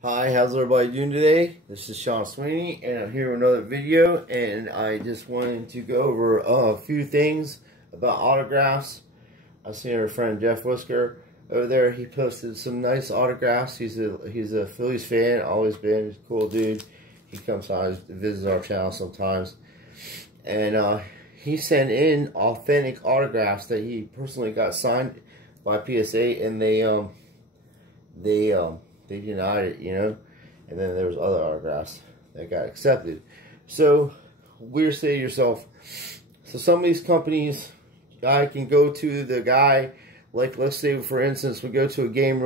Hi, how's everybody doing today? This is Sean Sweeney, and I'm here with another video, and I just wanted to go over a few things about autographs. I seen our friend Jeff Whisker over there. He posted some nice autographs. He's a Phillies fan, always been. He's a cool dude. He comes on, visits our channel sometimes, and he sent in authentic autographs that he personally got signed by PSA, and they denied it, you know, and then there was other autographs that got accepted. So we're saying to yourself, so some of these companies, I can go to the guy, like let's say for instance, we go to a game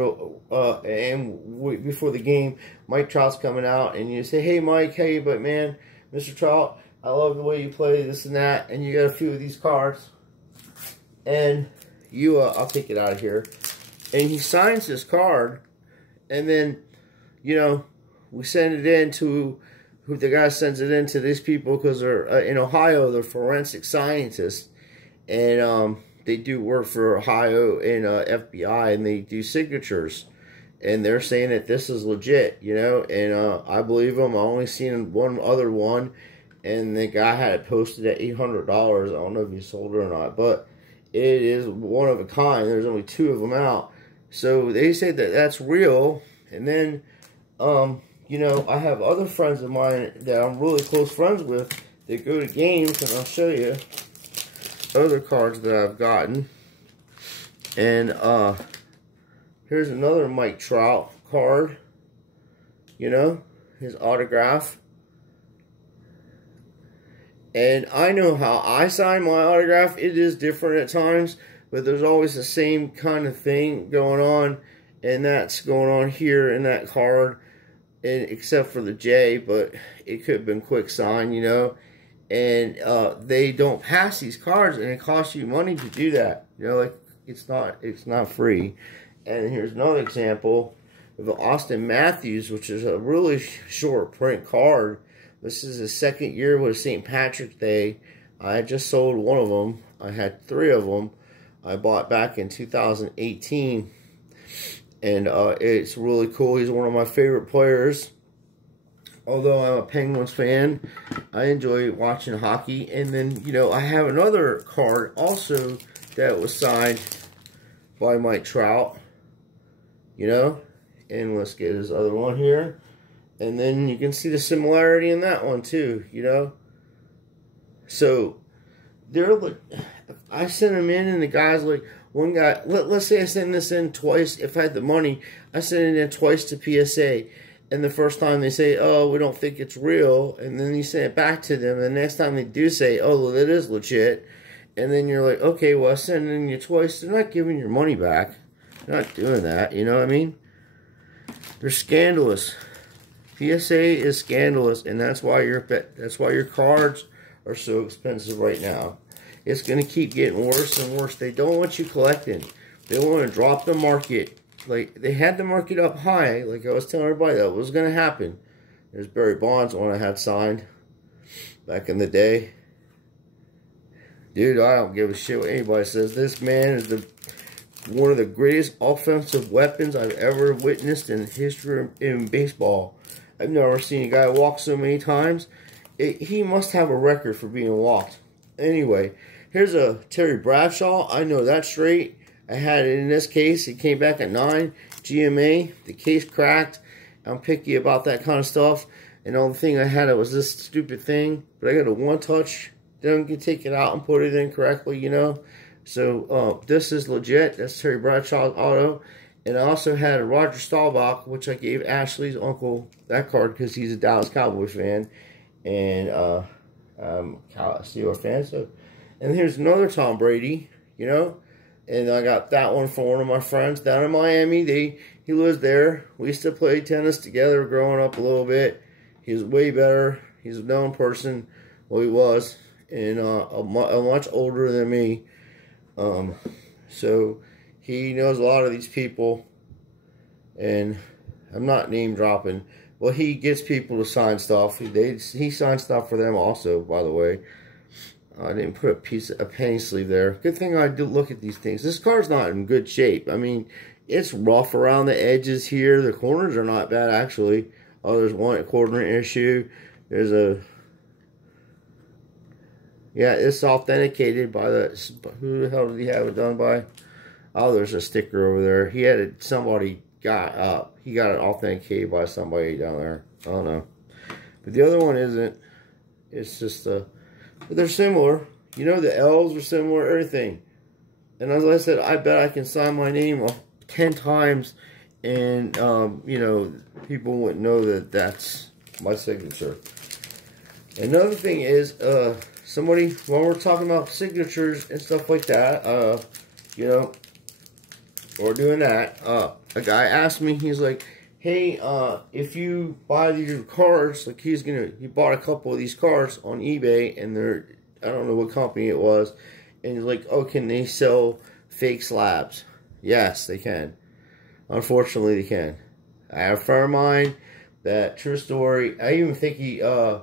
before the game, Mike Trout's coming out, and you say, hey Mike, hey, but man, Mr. Trout, I love the way you play, this and that, and you got a few of these cards, and you, I'll take it out of here, and he signs this card. And then, you know, we send it in to, who the guy sends it in to these people because they're in Ohio, they're forensic scientists. And they do work for Ohio and FBI, and they do signatures. And they're saying that this is legit, you know. And I believe them. I only seen one other one. And the guy had it posted at $800. I don't know if he sold it or not. But it is one of a kind. There's only 2 of them out. So they say that that's real, and then, you know, I have other friends of mine that I'm really close friends with that go to games, and I'll show you other cards that I've gotten. And here's another Mike Trout card, you know, his autograph. And I know how I sign my autograph. It is different at times, but there's always the same kind of thing going on, and that's going on here in that card, and except for the J, but it could have been quick sign, you know. And they don't pass these cards, and it costs you money to do that, you know. Like it's not free. And here's another example of Austin Matthews, which is a really short print card. This is his second year with St. Patrick's Day. I just sold one of them. I had 3 of them. I bought back in 2018, and it's really cool. He's one of my favorite players. Although I'm a Penguins fan, I enjoy watching hockey. And then, you know, I have another card also that was signed by Mike Trout, you know. And let's get his other one here. And then you can see the similarity in that one too, you know. So they're like, I sent them in, and the guy's like, one guy, let's say I send this in twice. If I had the money, I send it in twice to PSA. And the first time they say, oh, we don't think it's real. And then you send it back to them. And the next time they do say, oh, well, it is legit. And then you're like, okay, well, I sent it in you twice. They're not giving your money back. They're not doing that, you know what I mean? They're scandalous. PSA is scandalous, and that's why your cards are so expensive right now. It's going to keep getting worse and worse. They don't want you collecting. They want to drop the market. Like, they had the market up high. Like I was telling everybody, that was going to happen. There's Barry Bonds, one I had signed back in the day. Dude, I don't give a shit what anybody says. This man is one of the greatest offensive weapons I've ever witnessed in history in baseball. I've never seen a guy walk so many times. He must have a record for being walked. Anyway, here's a Terry Bradshaw. I know that straight. I had it in this case. It came back at 9. GMA. The case cracked. I'm picky about that kind of stuff. And the only thing I had, it was this stupid thing. But I got a one-touch. Then I can take it out and put it in correctly, you know. So, this is legit. That's Terry Bradshaw's auto. And I also had a Roger Staubach, which I gave Ashley's uncle that card because he's a Dallas Cowboy fan. And I'm a Steelers fan. So, and here's another Tom Brady, you know. And I got that one from one of my friends down in Miami. He lives there. We used to play tennis together growing up a little bit. He's way better. He's a known person. Well, he was. And much older than me. So he knows a lot of these people, and I'm not name dropping. Well, he gets people to sign stuff. He signs stuff for them also, by the way. I didn't put a penny sleeve there. Good thing I do look at these things. This card's not in good shape. I mean, it's rough around the edges here. The corners are not bad, actually. Oh, there's one corner issue. There's a... Yeah, it's authenticated by the... Who the hell did he have it done by? Oh, there's a sticker over there. He had it... Somebody got up. He got it authenticated by somebody down there. I don't know. But the other one isn't. It's just... But they're similar. You know, the L's are similar, everything. And as I said, I bet I can sign my name 10 times and, you know, people wouldn't know that that's my signature. Another thing is, somebody, while we're talking about signatures and stuff like that, you know, or doing that, a guy asked me, he's like, hey, if you buy these cards, like he bought a couple of these cards on eBay, and they're, I don't know what company it was, and he's like, oh, can they sell fake slabs? Yes, they can. Unfortunately, they can. I have a friend of mine that, true story, I even think he, and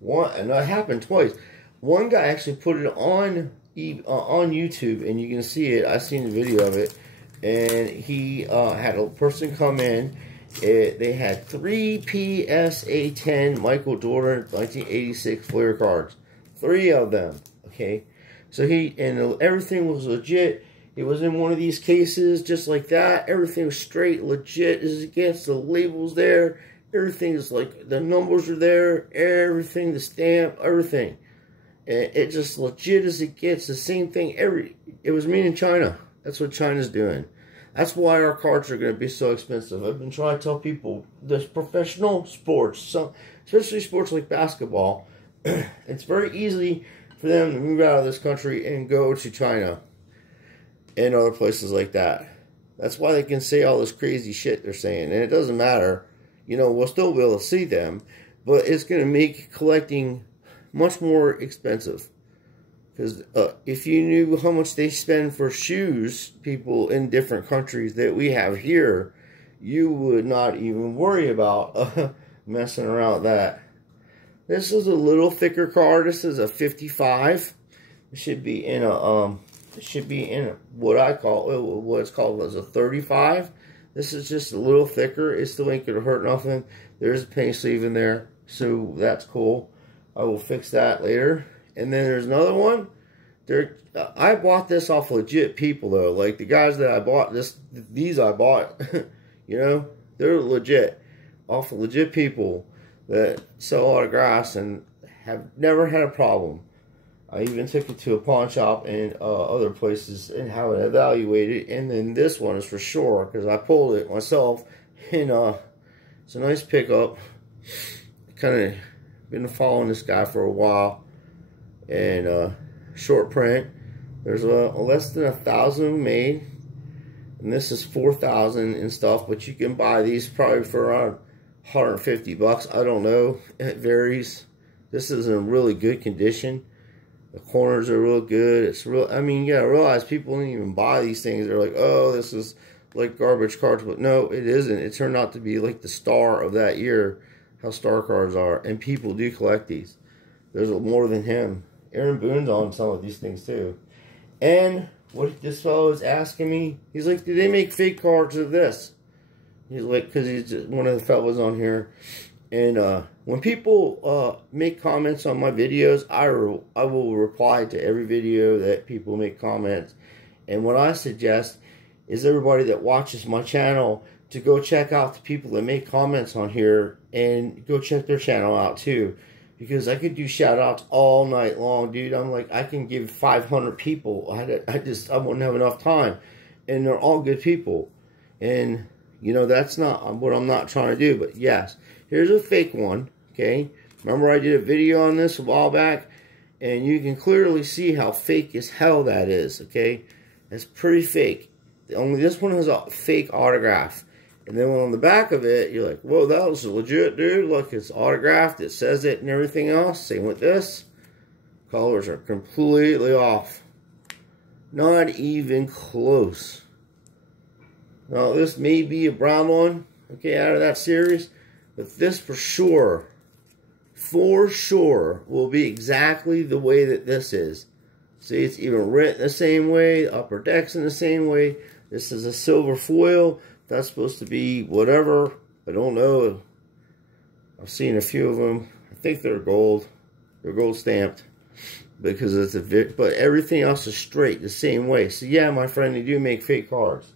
that happened twice. One guy actually put it on YouTube, and you can see it. I've seen the video of it. And he had a person come in. They had 3 PSA 10 Michael Jordan 1986 Flair cards. 3 of them. Okay. So everything was legit. It was in one of these cases just like that. Everything was straight, legit as it gets. The labels there. Everything is like, the numbers are there. Everything, the stamp, everything. It just legit as it gets. The same thing. It was made in China. That's what China's doing. That's why our cards are going to be so expensive. I've been trying to tell people, this professional sports, especially sports like basketball, it's very easy for them to move out of this country and go to China and other places like that. That's why they can say all this crazy shit they're saying. And it doesn't matter. You know, we'll still be able to see them. But it's going to make collecting much more expensive. Because if you knew how much they spend for shoes, people in different countries that we have here, you would not even worry about messing around with that. This is a little thicker card. This is a 55. It should be in a what it's called as a 35. This is just a little thicker. It still ain't gonna hurt nothing. There's a penny sleeve in there, so that's cool. I will fix that later. And then there's another one. I bought this off legit people though. Like the guys that I bought these I bought, you know, they're legit, off of legit people that sell autographs and have never had a problem. I even took it to a pawn shop and other places and have it evaluated. And then this one is for sure because I pulled it myself, and it's a nice pickup. Kind of been following this guy for a while, and short print. There's less than 1,000 made, and this is 4,000 and stuff. But you can buy these probably for around 150 bucks. I don't know. It varies. This is in really good condition. The corners are real good. It's real. I mean, you gotta realize people don't even buy these things. They're like, oh, this is like garbage cards. But no, it isn't. It turned out to be like the star of that year, how star cards are. And people do collect these. There's more than him. Aaron Boone's on some of these things too. And what this fellow is asking me, he's like, do they make fake cards of this? He's like, because he's just one of the fellows on here. And when people make comments on my videos, I will reply to every video that people make comments. And what I suggest is everybody that watches my channel to go check out the people that make comments on here and go check their channel out too. Because I could do shout outs all night long, dude. I'm like, I can give 500 people. I wouldn't have enough time. And they're all good people. And, you know, that's not what I'm not trying to do. But yes, here's a fake one, okay? Remember I did a video on this a while back? And you can clearly see how fake as hell that is, okay? It's pretty fake. Only this one has a fake autograph. And then on the back of it, you're like, whoa, that was legit, dude. Look, it's autographed. It says it and everything else. Same with this. Colors are completely off. Not even close. Now, this may be a brown one, okay, out of that series. But this for sure will be exactly the way that this is. See, it's even written the same way. The upper deck's in the same way. This is a silver foil. That's supposed to be whatever. I don't know. I've seen a few of them. I think they're gold. They're gold stamped because it's but everything else is straight the same way. So yeah, my friend, they do make fake cards.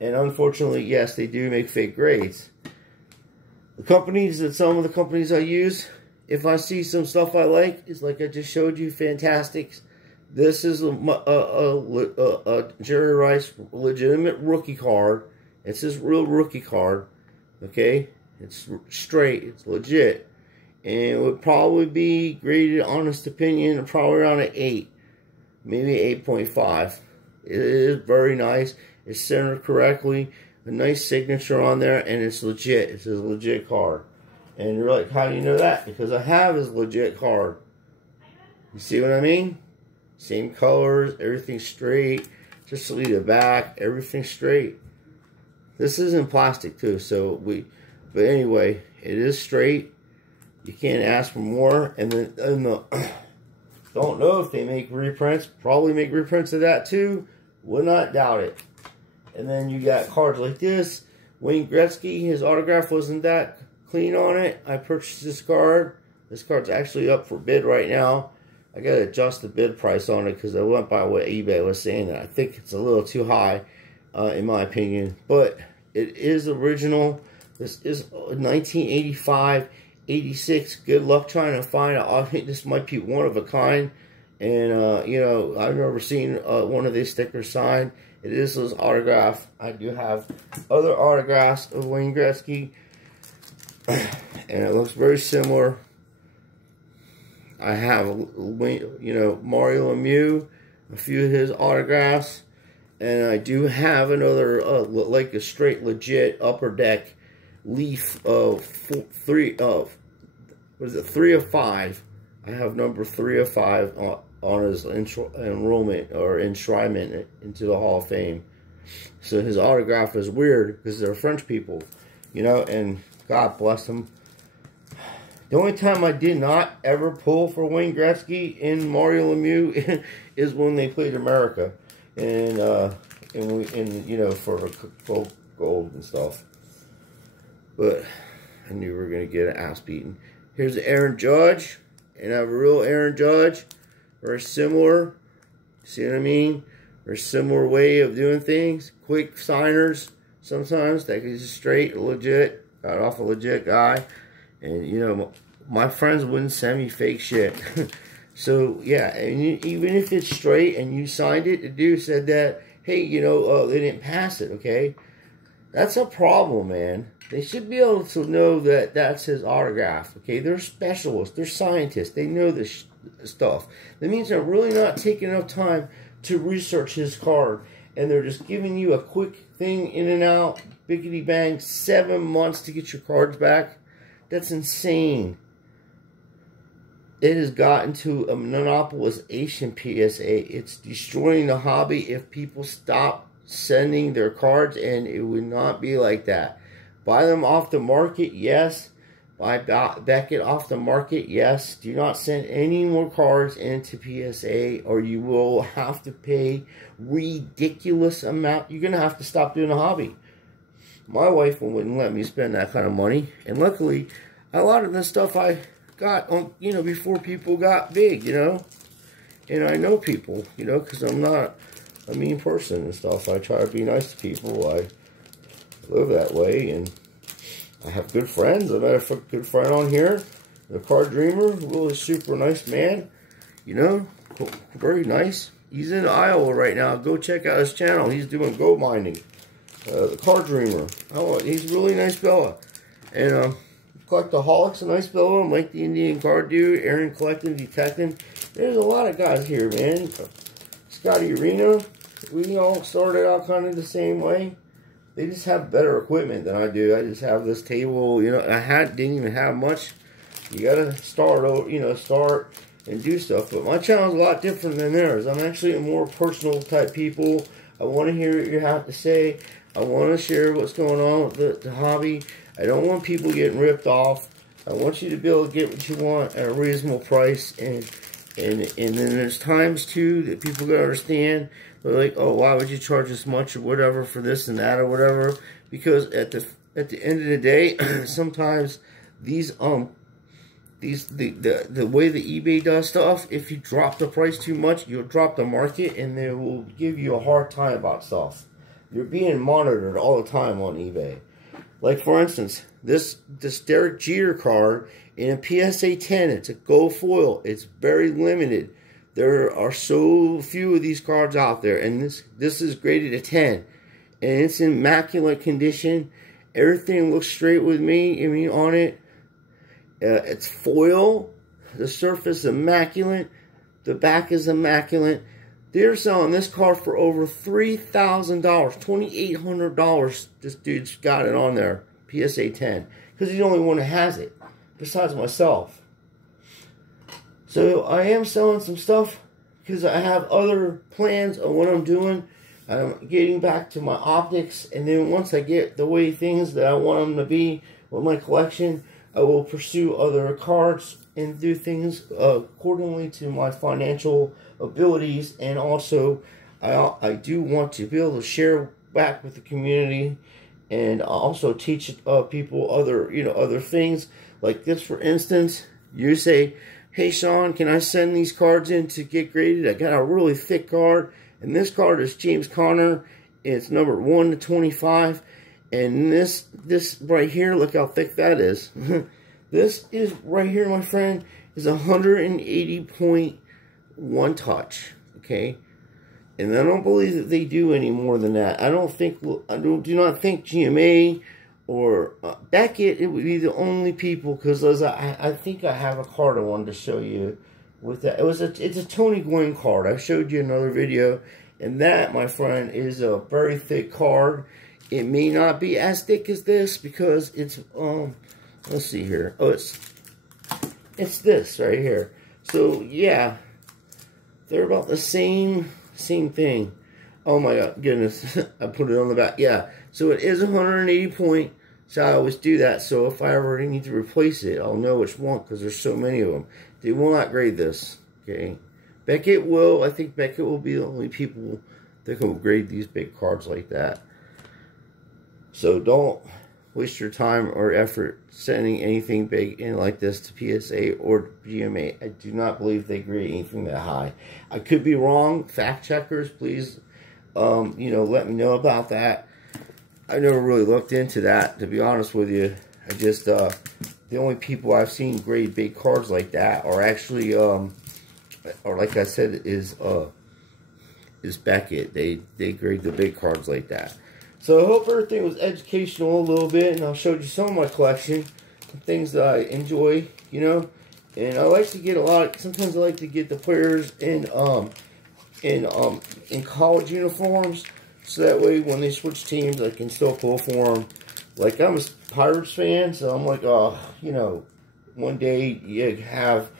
And unfortunately, yes, they do make fake grades. The companies that some of the companies I use, if I see some stuff I like, it's like I just showed you, Fantastics. This is a Jerry Rice legitimate rookie card. It's his real rookie card. Okay? It's straight. It's legit. And it would probably be graded, honest opinion, probably around an 8. Maybe 8.5. It is very nice. It's centered correctly. A nice signature on there. And it's legit. It's a legit card. And you're like, how do you know that? Because I have his legit card. You see what I mean? Same colors. Everything's straight. Just leave the back. Everything's straight. This is in plastic too. But anyway, it is straight. You can't ask for more. And then don't know if they make reprints. Probably make reprints of that too. Would not doubt it. And then you got cards like this. Wayne Gretzky, his autograph wasn't that clean on it. I purchased this card. This card's actually up for bid right now. I got to adjust the bid price on it because I went by what eBay was saying. And I think it's a little too high, in my opinion. But it is original. This is 1985. 86. Good luck trying to find it. I think this might be one of a kind. And, you know, I've never seen one of these stickers signed. It is his autograph. I do have other autographs of Wayne Gretzky. And it looks very similar. I have, you know, Mario Lemieux, a few of his autographs. And I do have another, like a straight, legit Upper Deck Leaf of 3 of 5. I have number 3 of 5 on his enrollment or enshrinement into the Hall of Fame. So his autograph is weird because they're French people, you know, and God bless them. The only time I did not ever pull for Wayne Gretzky in Mario Lemieux is when they played America, and you know, for gold and stuff. But I knew we were going to get an ass beaten. Here's Aaron Judge. And I have a real Aaron Judge. Very similar. See what I mean? Very similar way of doing things. Quick signers sometimes. That is straight, legit. Got off a legit guy. And, you know, my friends wouldn't send me fake shit. So, yeah. And even if it's straight and you signed it, the dude said that, hey, you know, they didn't pass it, okay? That's a problem, man. They should be able to know that that's his autograph, okay? They're specialists. They're scientists. They know this stuff. That means they're really not taking enough time to research his card. And they're just giving you a quick thing in and out, biggity bang, 7 months to get your cards back. That's insane. It has gotten to a monopolization PSA. It's destroying the hobby if people stop sending their cards, and it would not be like that. Buy them off the market, yes. Buy Beckett off the market, yes. Do not send any more cards into PSA, or you will have to pay ridiculous amount. You're going to have to stop doing the hobby. My wife wouldn't let me spend that kind of money. And luckily, a lot of the stuff I got, on, you know, before people got big, you know. And I know people, you know, because I'm not a mean person and stuff. I try to be nice to people. I live that way, and I have good friends. I met a good friend on here, the Card Dreamer, really super nice man, you know, very nice. He's in Iowa right now. Go check out his channel. He's doing gold mining. The Card Dreamer. Oh, he's a really nice fella. And Collectaholic's a nice fella. Mike the Indian Card Dude. Aaron Collecting Detecting. There's a lot of guys here, man. Scotty Arena. We all started out kind of the same way. They just have better equipment than I do. I just have this table, you know. Didn't even have much. You gotta start over, you know, start and do stuff. But my channel's a lot different than theirs. I'm actually a more personal type people. I want to hear what you have to say. I want to share what's going on with the hobby. I don't want people getting ripped off. I want you to be able to get what you want at a reasonable price. And then there's times too that people gotta understand They're like, oh, why would you charge this much or whatever for this and that or whatever? Because at the end of the day, sometimes the way the eBay does stuff, if you drop the price too much, you'll drop the market, and they will give you a hard time about stuff. You're being monitored all the time on eBay. Like, for instance, this Derek Jeter card in a PSA 10, it's a gold foil. It's very limited. There are so few of these cards out there, and this is graded a 10, and it's in immaculate condition. Everything looks straight with me. I mean, on it, it's foil. The surface is immaculate. The back is immaculate. They're selling this card for over $3,000, $2,800. This dude's got it on there, PSA 10, because he's the only one that has it, besides myself. So I am selling some stuff because I have other plans on what I'm doing. I'm getting back to my optics, and then once I get the way things that I want them to be with my collection, I will pursue other cards and do things accordingly to my financial abilities. And also, I do want to be able to share back with the community, and also teach people other things like this. For instance, you say, hey Sean, can I send these cards in to get graded? I got a really thick card, and this card is James Conner. It's number 1 to 25. And this right here, look how thick that is. This is right here, my friend, is 180.1 touch. Okay, and I don't believe that they do any more than that. I do not think GMA or Beckett, it would be the only people, because I think I have a card I wanted to show you with that. It's a Tony Gwynn card. I showed you another video, and that, my friend, is a very thick card. It may not be as thick as this because it's let's see here. Oh, it's this right here. So yeah, they're about the same thing. Oh my goodness, I put it on the back. Yeah, so it is 180 point. So I always do that. So if I ever need to replace it, I'll know which one, because there's so many of them. They will not grade this. Okay, Beckett will. I think Beckett will be the only people that can grade these big cards like that. So don't waste your time or effort sending anything big in like this to PSA or GMA. I do not believe they grade anything that high. I could be wrong. Fact checkers, please, let me know about that. I never really looked into that, to be honest with you. I just the only people I've seen grade big cards like that are actually or like I said is Beckett. They grade the big cards like that. So I hope everything was educational a little bit, and I showed you some of my collection, some things that I enjoy, And I like to get sometimes I like to get the players in college uniforms, so that way when they switch teams, I can still pull for them. Like, I'm a Pirates fan, so I'm like, one day you have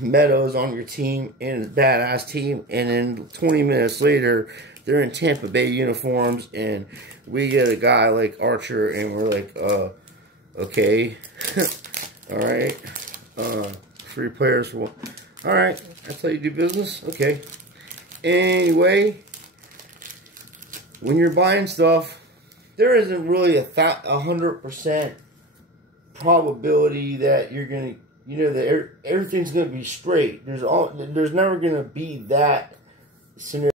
Meadows on your team and a badass team, and then 20 minutes later, they're in Tampa Bay uniforms, and we get a guy like Archer, and we're like, okay, all right, 3 players for one. All right, that's how you do business. Okay. Anyway, when you're buying stuff, there isn't really a 100% probability that you're gonna, that everything's gonna be straight. There's never gonna be that scenario.